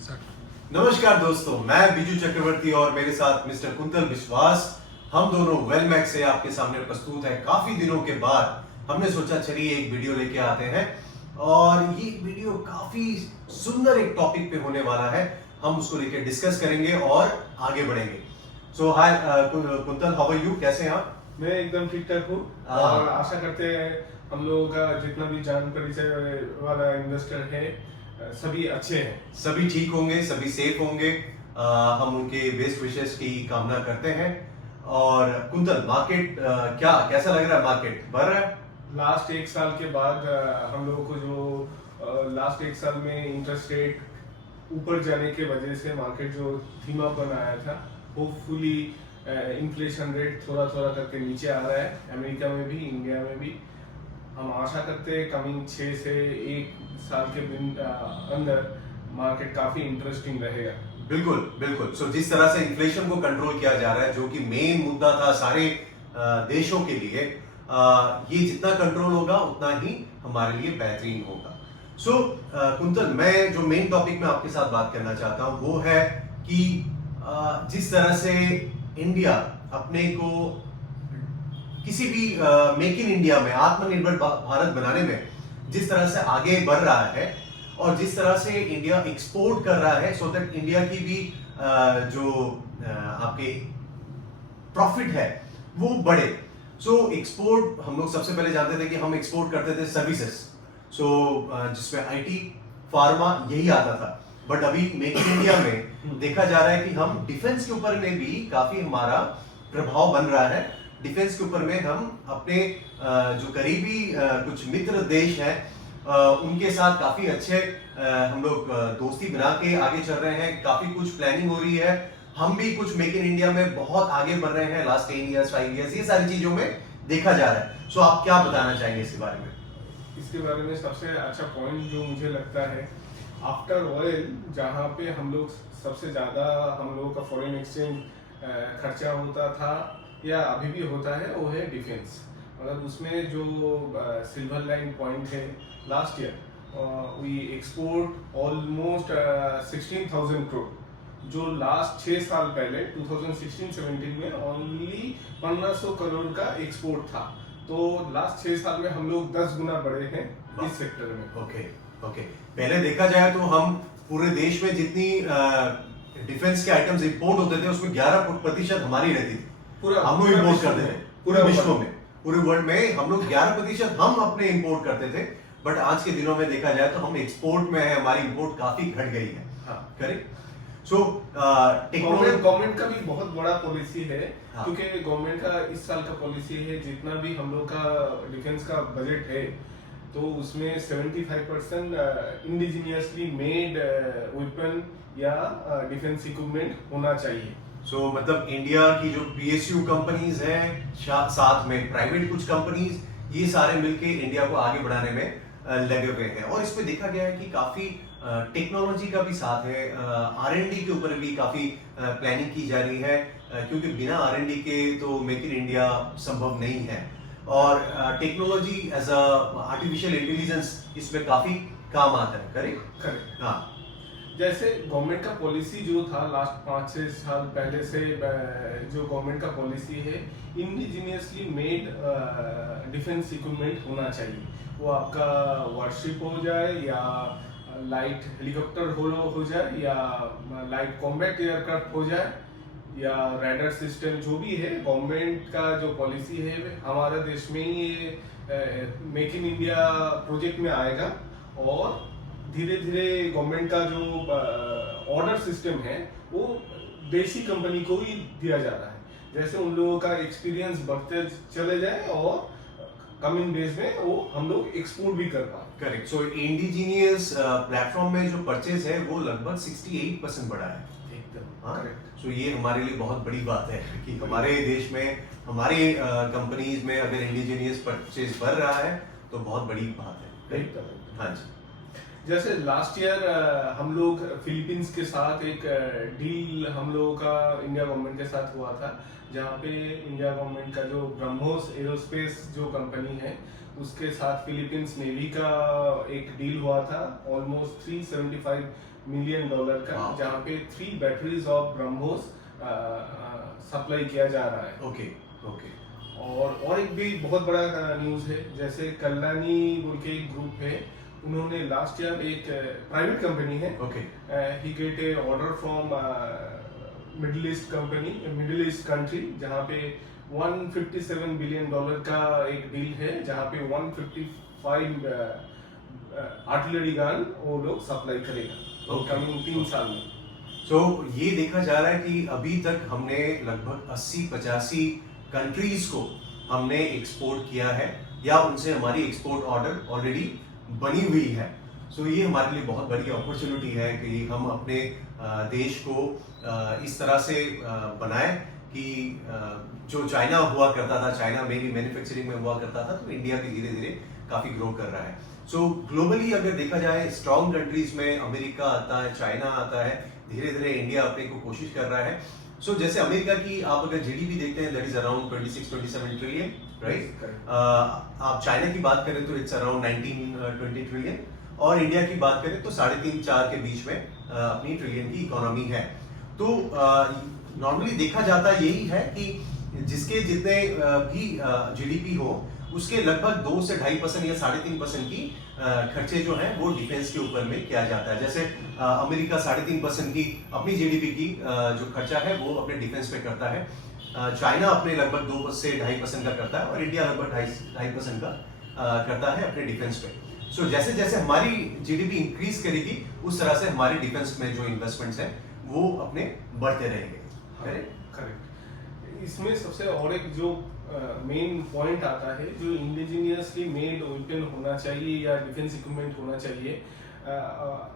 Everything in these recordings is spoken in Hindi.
नमस्कार दोस्तों, मैं बीजू चक्रवर्ती और मेरे साथ मिस्टर कुंतल विश्वास। हम दोनों वेलमैक्स से आपके सामने प्रस्तुत है। काफी दिनों के बाद हमने सोचा चलिए एक वीडियो लेके आते हैं और ये वीडियो काफी सुंदर एक टॉपिक पे होने वाला है। हम उसको लेके डिस्कस करेंगे और आगे बढ़ेंगे। सो हाय कुंतल, हाउ आर यू? कैसे हैं आप? मैं एकदम ठीक ठाक हूँ और आशा करते हैं हम लोगों का जितना भी जान परिचय वाला इन्वेस्टर है सभी अच्छे हैं। सभी ठीक होंगे, सभी सेफ होंगे। हम उनके बेस्ट विशेस की कामना करते हैं। और कुंतल, मार्केट कैसा लग रहा है? मार्केट बढ़ रहा है? लास्ट एक साल के बाद हम लोगों को जो लास्ट एक साल में इंटरेस्ट रेट ऊपर जाने के वजह से मार्केट जो धीमापन आया था, होपफुली इन्फ्लेशन रेट थोड़ा थोड़ा करके नीचे आ रहा है, अमेरिका में भी इंडिया में भी। हम आशा करते हैं कमिंग 6 से 1 साल के अंदर मार्केट काफी इंटरेस्टिंग रहेगा। बिल्कुल बिल्कुल। सो जिस तरह से इन्फ्लेशन को कंट्रोल किया जा रहा है, जो कि मेन मुद्दा था सारे देशों के लिए, ये जितना कंट्रोल होगा उतना ही हमारे लिए बेहतरीन होगा। सो कुंतल, मैं जो मेन टॉपिक में आपके साथ बात करना चाहता हूं वो है कि जिस तरह से इंडिया अपने को किसी भी मेक इन इंडिया में, आत्मनिर्भर भारत बनाने में जिस तरह से आगे बढ़ रहा है और जिस तरह से इंडिया एक्सपोर्ट कर रहा है, सो दैट इंडिया की भी जो आपके प्रॉफिट है वो बढ़े। सो एक्सपोर्ट, हम लोग सबसे पहले जानते थे कि हम एक्सपोर्ट करते थे सर्विसेज, जिसमें आईटी, फार्मा यही आता था। बट अभी मेक इन इंडिया में देखा जा रहा है कि हम डिफेंस के ऊपर में भी काफी हमारा प्रभाव बन रहा है। डिफेंस के ऊपर में हम अपने जो करीबी कुछ मित्र देश हैं उनके साथ काफी अच्छे हम लोग दोस्ती बना के आगे चल रहे हैं। काफी कुछ प्लानिंग हो रही है। हम भी कुछ मेक इन इंडिया में बहुत आगे बढ़ रहे हैं। लास्ट 10 इयर्स, 5 इयर्स, ये सारी चीजों में देखा जा रहा है। सो आप क्या बताना चाहेंगे इसके बारे में? इसके बारे में सबसे अच्छा पॉइंट जो मुझे लगता है, आफ्टर ऑयल जहाँ पे हम लोग सबसे ज्यादा हम लोगों का फॉरेन एक्सचेंज खर्चा होता था या अभी भी होता है, वो है डिफेंस। मतलब उसमें जो सिल्वर लाइन पॉइंट है, last year we export almost 16,000 crore, जो लास्ट 6 साल पहले 2016-17 में ओनली 1500 करोड़ का एक्सपोर्ट था। तो लास्ट 6 साल में हम लोग 10 गुना बढ़े हैं इस सेक्टर में। Okay okay. पहले देखा जाए तो हम पूरे देश में जितनी डिफेंस के आइटम्स इंपोर्ट होते थे उसमें 11% हमारी रहती थी। पूरा हम लोग इंपोर्ट करते थे पूरे विश्व में, पूरे वर्ल्ड में हम लोग 11% हम अपने इंपोर्ट करते थे। बट आज के दिनों में देखा जाए तो हम एक्सपोर्ट में है, हमारी इंपोर्ट काफी घट गई है। करेक्ट। सो गवर्नमेंट का भी बहुत बड़ा पॉलिसी है। हाँ। क्योंकि गवर्नमेंट का इस साल का पॉलिसी है, जितना भी हम लोग का डिफेंस का बजट है तो उसमें 75% इंडिजिनियसली मेड वेपन या डिफेंस इक्विपमेंट होना चाहिए। सो मतलब इंडिया की जो पीएसयू कंपनीज हैं, साथ में प्राइवेट कुछ कंपनीज, ये सारे मिलके इंडिया को आगे बढ़ाने में लगे हुए हैं। और इसमें देखा गया है कि काफी टेक्नोलॉजी का भी साथ है। आर&डी के ऊपर भी काफी प्लानिंग की जा रही है, क्योंकि बिना आर&डी के तो मेक इन इंडिया संभव नहीं है। और technology as a artificial intelligence इसमें काफी काम आता है। Correct correct. हाँ। जैसे गवर्नमेंट का पॉलिसी जो था लास्ट 5-6 साल पहले से, जो गवर्नमेंट का पॉलिसी है, इंडिजिनियसली मेड डिफेंस इक्विपमेंट होना चाहिए। वो आपका वारशिप हो जाए या लाइट हेलीकॉप्टर हो जाए या लाइट कॉम्बैट एयरक्राफ्ट हो जाए या रैडर सिस्टम, जो भी है, गवर्नमेंट का जो पॉलिसी है हमारे देश में ही ये मेक इन इंडिया प्रोजेक्ट में आएगा। और धीरे धीरे गवर्नमेंट का जो ऑर्डर सिस्टम है वो देशी कंपनी को ही दिया जा रहा है। जैसे उन लोगों का एक्सपीरियंस बढ़ते चले जाए और कमिंग डेज में वो हम लोग एक्सपोर्ट भी कर पाए। करेक्ट। सो इंडिजीनियस प्लेटफॉर्म में जो परचेज है वो लगभग 68% बढ़ा है। एकदम हाँ। करेक्ट। सो ये हमारे लिए बहुत बड़ी बात है कि हमारे देश में, हमारी कंपनीज में अगर इंडिजीनियस परचेज बढ़ रहा है तो बहुत बड़ी बात है। एकदम। हाँ जी। जैसे लास्ट ईयर हम लोग फिलीपींस के साथ एक डील हम लोगों का इंडिया गवर्नमेंट के साथ हुआ था, जहाँ पे इंडिया गवर्नमेंट का जो ब्रह्मोस एरोस्पेस जो कंपनी है उसके साथ फिलीपींस नेवी का एक डील हुआ था ऑलमोस्ट $375 मिलियन का, Wow. जहाँ पे 3 बैटरीज ऑफ ब्रह्मोस सप्लाई किया जा रहा है। ओके ओके और एक भी बहुत बड़ा न्यूज़ है, जैसे कल्याणी बोल के एक ग्रुप है, उन्होंने लास्ट ईयर एक प्राइवेट कंपनी है, okay he gate A order from middle east country, जहाँ पे $157 बिलियन का एक डील है, जहाँ पे 155 आर्टिलरी गन वो लोग सप्लाई करेगा कमिंग 3 साल में। तो ये देखा जा रहा है कि अभी तक हमने लगभग 80-85 कंट्रीज को हमने एक्सपोर्ट किया है या उनसे हमारी एक्सपोर्ट ऑर्डर ऑलरेडी बनी हुई है। सो ये हमारे लिए बहुत बड़ी अपॉर्चुनिटी है कि हम अपने देश को इस तरह से बनाएं कि जो चाइना हुआ करता था, चाइना में भी मैन्युफैक्चरिंग में हुआ करता था, तो इंडिया भी धीरे धीरे काफ़ी ग्रो कर रहा है। सो ग्लोबली अगर देखा जाए स्ट्रॉन्ग कंट्रीज में अमेरिका आता है, चाइना आता है, धीरे धीरे इंडिया अपने को कोशिश कर रहा है। सो जैसे अमेरिका की आप अगर जीडीपी देखते हैं, that is around 26-27 trillion, right. आप चाइना की बात करें तो इट्स अराउंड 19-20 ट्रिलियन, और इंडिया की बात करें तो 3.5-4 के बीच में अपनी ट्रिलियन की इकोनॉमी है। तो नॉर्मली देखा जाता यही है कि जिसके जितने भी जीडीपी हो, उसके लगभग 2 से 2.5% या 3.5% की खर्चे जो हैं वो डिफेंस के ऊपर में किया जाता है। जैसे अमेरिका 3.5% की अपनी जीडीपी की जो खर्चा है वो अपने डिफेंस पे करता है, चाइना अपने लगभग 2 से 2.5% का करता है, और इंडिया लगभग 2.5% का करता है अपने डिफेंस पे। सो जैसे जैसे हमारी जीडीपी इंक्रीज करेगी, उस तरह से हमारे डिफेंस में जो इन्वेस्टमेंट्स हैं वो अपने बढ़ते रहेंगे। करेक्ट। इसमें सबसे और एक जो मेन पॉइंट आता है, जो इंडिजिनियसली मेड वेपन होना चाहिए या डिफेंस इक्विपमेंट होना चाहिए।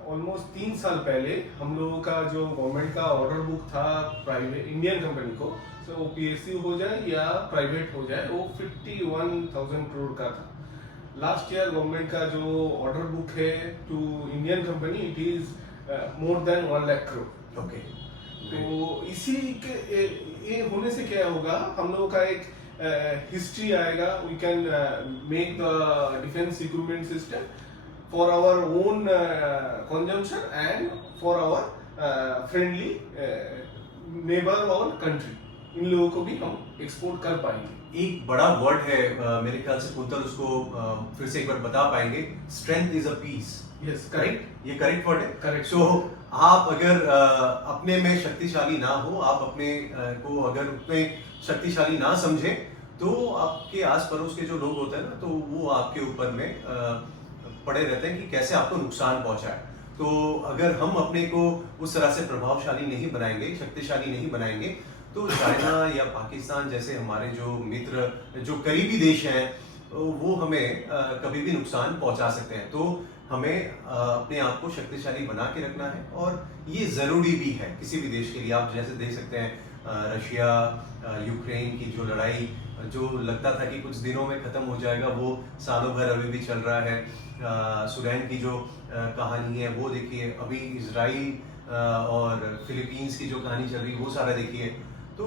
ऑलमोस्ट 3 साल पहले हम लोगों का जो गवर्नमेंट का ऑर्डर बुक था प्राइवेट इंडियन कंपनी को, तो वो पीएसयू हो जाए या प्राइवेट हो जाए, वो 51,000 करोड़ का था। लास्ट ईयर गवर्नमेंट का जो ऑर्डर बुक है to Indian company, it is more than 1 lakh crore. Okay, तो इसी के ये होने से क्या होगा, हम लोगों का एक हिस्ट्री आएगा, we can make the defence equipment system for our own consumption and for our friendly neighbour और कंट्री, इन लोगों को भी हम एक्सपोर्ट कर पाएंगे। एक बड़ा वर्ड है मेरे ख्याल से कुंतल उसको फिर से एक बार बता पाएंगे, strength is a peace. Yes, correct, ये करेक्ट वर्ड है। करेक्ट। सो आप अगर अपने में शक्तिशाली ना हो, आप अपने को अगर उतने शक्तिशाली ना समझे, तो आपके आस पड़ोस के जो लोग होते हैं ना, तो वो आपके ऊपर में पड़े रहते हैं कि कैसे आपको नुकसान पहुंचाए। तो अगर हम अपने को उस तरह से प्रभावशाली नहीं बनाएंगे, शक्तिशाली नहीं बनाएंगे, तो चाइना या पाकिस्तान जैसे हमारे जो मित्र, जो करीबी देश हैं, वो हमें कभी भी नुकसान पहुंचा सकते हैं। तो हमें अपने आप को शक्तिशाली बना के रखना है, और ये ज़रूरी भी है किसी भी देश के लिए। आप जैसे देख सकते हैं रशिया यूक्रेन की जो लड़ाई, जो लगता था कि कुछ दिनों में ख़त्म हो जाएगा, वो सालों भर अभी भी चल रहा है। सुडैन की जो कहानी है वो देखिए, अभी इजराइल और फिलीपींस की जो कहानी चल रही है वो सारा देखिए। तो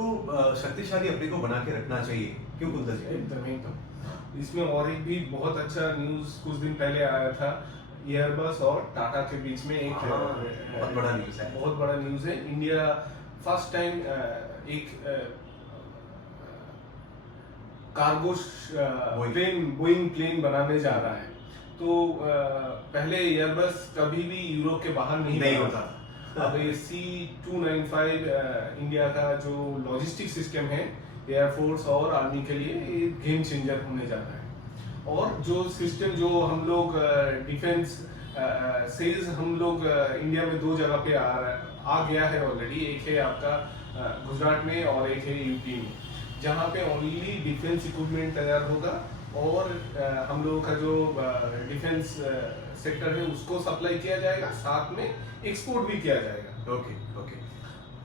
शक्तिशाली अपने को बना के रखना चाहिए, क्यों कुंदल जी? एकदम। इसमें और एक भी बहुत अच्छा न्यूज़ कुछ दिन पहले आया था, एयरबस और टाटा के बीच में एक बहुत बड़ा न्यूज़ है। बहुत बड़ा न्यूज़ है। इंडिया फर्स्ट टाइम एक कार्गो बोइंग प्लेन बनाने जा रहा है। तो पहले एयरबस कभी भी यूरोप के बाहर नहीं होता। अब ये C295 इंडिया का जो लॉजिस्टिक सिस्टम है एयरफोर्स और आर्मी के लिए, ये गेम चेंजर होने जा रहा है। और जो सिस्टम जो हम लोग डिफेंस सेल्स हम लोग इंडिया में 2 जगह पे आ गया है ऑलरेडी। एक है आपका गुजरात में और एक है यूपी में, जहाँ पे ओनली डिफेंस इक्विपमेंट तैयार होगा, और हम लोगों का जो डिफेंस सेक्टर है उसको सप्लाई किया जाएगा, साथ में एक्सपोर्ट भी किया जाएगा। ओके ओके,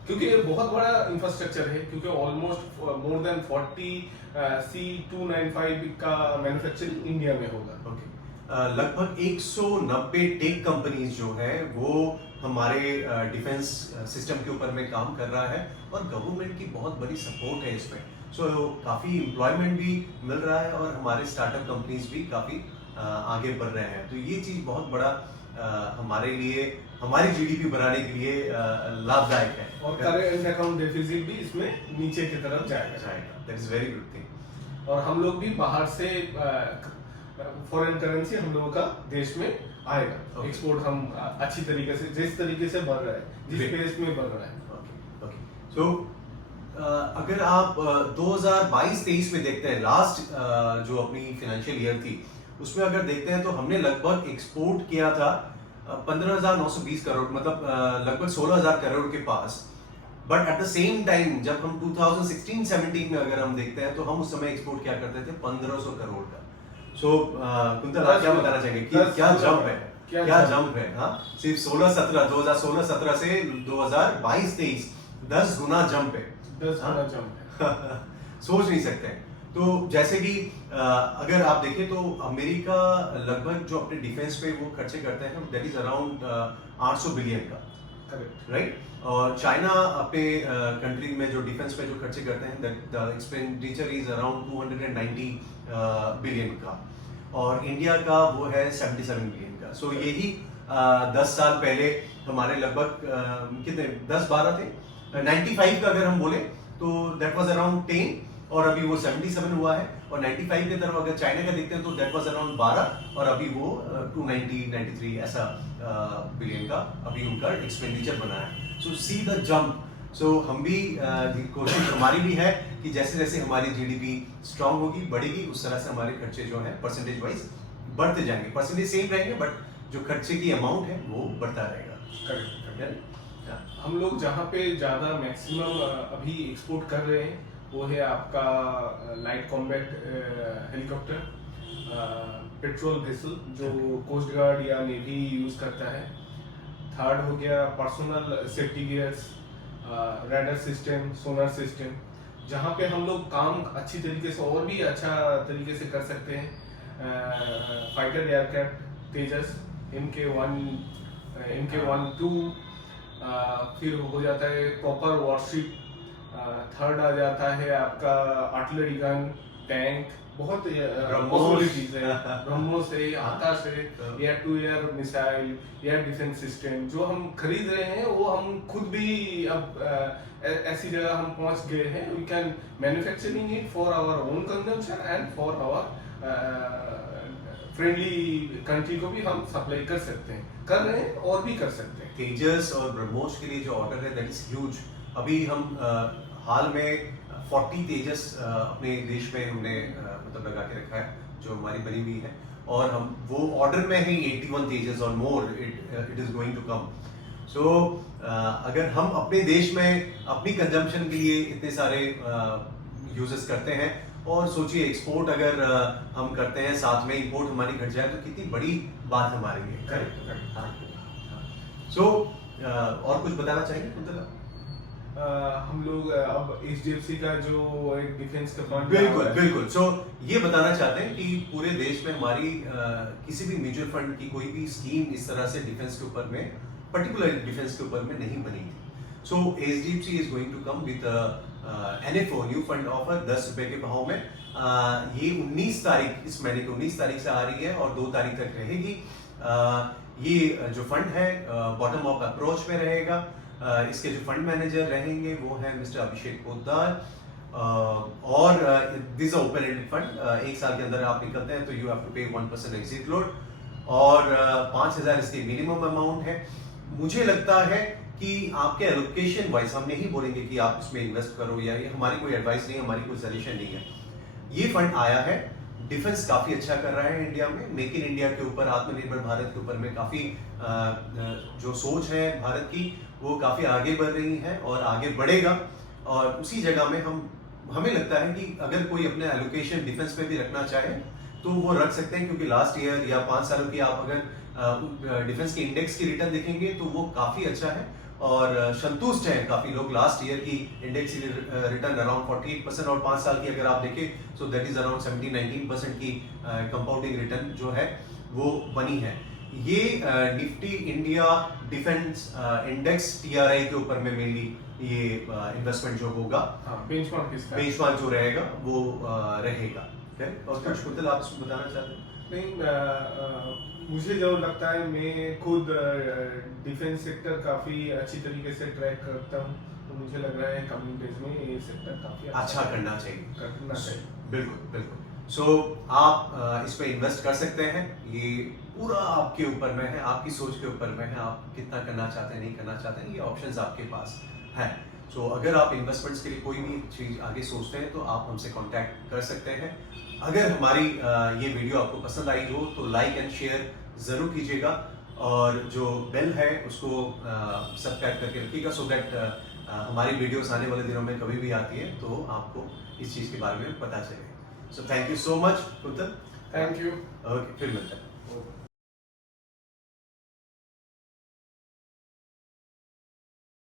क्योंकि ये बहुत बड़ा इंफ्रास्ट्रक्चर है, क्योंकि ऑलमोस्ट मोर देन 40 C295 का मैन्युफैक्चरिंग इंडिया में होगा। ओके, लगभग 190 टेक कंपनीज जो है वो हमारे डिफेंस सिस्टम के ऊपर में काम कर रहा है, और गवर्नमेंट की बहुत बड़ी सपोर्ट है इसमें। सो काफ़ी एम्प्लॉयमेंट भी मिल रहा है और हमारे स्टार्टअप कंपनीज भी काफ़ी आगे बढ़ रहे हैं। तो ये चीज़ बहुत बड़ा हमारे लिए, हमारी जीडीपी बढ़ाने के लिए लाभदायक है। और करेंट अकाउंट डेफिसिट भी इसमें नीचे की तरफ जाएगा। That is very good thing. और हम लोग भी बाहर से फॉरेन करेंसी हम लोगों का देश में आएगा। Okay. एक्सपोर्ट हम अच्छी तरीके से, जिस तरीके से बढ़ रहा है, जिस Great. पेस में बढ़ रहा है। ओके, सो अगर आप 2022-23 में देखते हैं, लास्ट जो अपनी फाइनेंशियल ईयर थी, उसमें अगर देखते हैं तो हमने लगभग एक्सपोर्ट किया था 15,920 करोड़, मतलब लगभग 16,000 करोड़ के पास। But at the same time जब हम 2016-17 में अगर हम देखते हैं तो हम उस समय एक्सपोर्ट क्या करते थे 1,500 करोड़ का। सो कुंतल, आप क्या बताना चाहेंगे कि क्या जंप है, क्या जंप है? हाँ, सिर्फ 2016-17 से 2022-23 10 गुना जंप है। 10 गुना जंप है। सोच नहीं सकते हैं। तो जैसे कि अगर आप देखें तो अमेरिका लगभग जो अपने डिफेंस पे वो खर्चे करते हैं, दैट इज अराउंड 800 बिलियन का, राइट? और चाइना अपने कंट्री में जो डिफेंस पे जो खर्चे करते हैं, the expenditure is around 290 billion का, और इंडिया का वो है 77 बिलियन का। सो यही 10 साल पहले हमारे लगभग कितने 10-12 थे। 95 का अगर हम बोले तो दैट वाज अराउंड 10, और अभी वो 77 हुआ है। और 95 की तरफ अगर चाइना का देखते हैं तो दैट वाज अराउंड 12, और अभी वो 293 ऐसा बिलियन का अभी उनका एक्सपेंडिचर बना है। सो सी द जंप। सो हम भी कोशिश हमारी भी है कि जैसे जैसे हमारी जीडीपी स्ट्रांग होगी, बढ़ेगी, उस तरह से हमारे खर्चे जो है परसेंटेज वाइज बढ़ते जाएंगे। परसेंटेज सेम रहेंगे बट जो खर्चे की अमाउंट है वो बढ़ता रहेगा। हम लोग जहाँ पे ज़्यादा मैक्सिमम अभी एक्सपोर्ट कर रहे हैं वो है आपका light combat helicopter, patrol vessel जो कोस्ट गार्ड या नेवी यूज़ करता है। थर्ड हो गया personal safety gears, radar system, sonar system, जहाँ पे हम लोग काम अच्छी तरीके से और भी अच्छा तरीके से कर सकते हैं। फाइटर एयरक्राफ्ट तेजस, MK-1-2, फिर हो जाता है प्रॉपर वॉरशिप। थर्ड आ जाता है आपका आर्टिलरी गन, टैंक, बहुत पॉसिबिलिटीज है। ब्रह्मोस है, आकाश है, air to air missile, air defence system जो हम खरीद रहे हैं वो हम खुद भी अब ऐसी जगह हम पहुंच गए हैं। We can manufacturing it for our own consumption and for our friendly country को भी हम सप्लाई कर सकते हैं, कर रहे हैं और भी कर सकते हैं। तेजस और ब्रह्मोस के लिए जो ऑर्डर है दैट इज ह्यूज। अभी हम हाल में 40 तेजस अपने देश में हमने मतलब लगा के रखा है जो हमारी बनी हुई है, और हम वो ऑर्डर में ही 81 तेजस और more it is going to come. So अगर हम अपने देश में अपनी कंजम्पशन के लिए इतने सारे यूजेस करते हैं, और सोचिए एक्सपोर्ट अगर हम करते हैं साथ में इंपोर्ट हमारी घट जाए तो कितनी बड़ी बात हमारे लिए। सो और कुछ बताना चाहेंगे कुंतला? हम लोग अब HDFC का जो एक डिफेंस का फंड, बिल्कुल। सो ये बताना चाहते हैं कि पूरे देश में हमारी किसी भी म्यूचुअल फंड की कोई भी स्कीम इस तरह से डिफेंस के ऊपर में, पर्टिकुलर डिफेंस के ऊपर में नहीं बनी थी। So HDFC is going to come with NFO, new fund offer 10 रुपए के भाव में। ये 19 तारीख, इस महीने की 19 तारीख से आ रही है और 2 तारीख तक रहेगी। ये जो फंड है बॉटम अप अप्रोच में रहेगा। इसके जो फंड मैनेजर रहेंगे वो है मिस्टर अभिषेक पोद्दार, और दिस ओपन एंडेड फंड। 1 साल के अंदर आप निकलते हैं तो यू हैव टू पे 1% एग्जिट लोड, और 5,000 इसकी मिनिमम अमाउंट है। मुझे लगता है कि आपके एलोकेशन वाइज हम नहीं बोलेंगे कि आप इसमें इन्वेस्ट करो, या ये हमारी कोई एडवाइस नहीं है, हमारी कोई सजेशन नहीं है। ये फंड आया है, डिफेंस काफी अच्छा कर रहा है इंडिया में, मेक इन इंडिया के ऊपर, आत्मनिर्भर भारत के ऊपर में काफी जो सोच है भारत की वो काफी आगे बढ़ रही है और आगे बढ़ेगा। और उसी जगह में हमें लगता है कि अगर कोई अपने एलोकेशन डिफेंस पे भी रखना चाहे तो वो रख सकते हैं, क्योंकि लास्ट ईयर या 5 सालों की आप अगर डिफेंस के इंडेक्स की रिटर्न देखेंगे तो वो काफी अच्छा है, और संतुष्ट हैं काफी लोग। लास्ट ईयर की इंडेक्स की रिटर्न अराउंड 48%, और 5 साल की अगर आप देखें सो दैट इज अराउंड 17-19% की कंपाउंडिंग रिटर्न जो है वो बनी है। ये Nifty India defence index TRI के ऊपर में मेनली ये इन्वेस्टमेंट जो होगा, हाँ, बेंचमार्क किसका है? बेंचमार्क जो रहेगा वो रहेगा। और कुछ कुतल आप इसमें बताना चाहते हैं? नहीं, मुझे जो लगता है, मैं खुद डिफेंस सेक्टर काफी अच्छी तरीके से ट्रैक करता हूँ, तो मुझे लग रहा है कमिंग डेज में ये सेक्टर काफी अच्छा करना चाहिए। बिल्कुल बिल्कुल। सो आप इस पे इन्वेस्ट कर सकते हैं। ये पूरा आपके ऊपर में है, आपकी सोच के ऊपर में है, आप कितना करना चाहते हैं, नहीं करना चाहते हैं, ये ऑप्शंस आपके पास है। सो अगर आप इन्वेस्टमेंट्स के लिए कोई भी चीज आगे सोचते हैं तो आप हमसे कांटेक्ट कर सकते हैं। अगर हमारी ये वीडियो आपको पसंद आई हो तो लाइक एंड शेयर जरूर कीजिएगा, और जो बेल है उसको सब्सक्राइब करके रखिएगा, सो दैट हमारी वीडियोस आने वाले दिनों में कभी भी आती है तो आपको इस चीज के बारे में पता चले। So thank you so much quintal. Thank you. Okay, फिर मिलते हैं।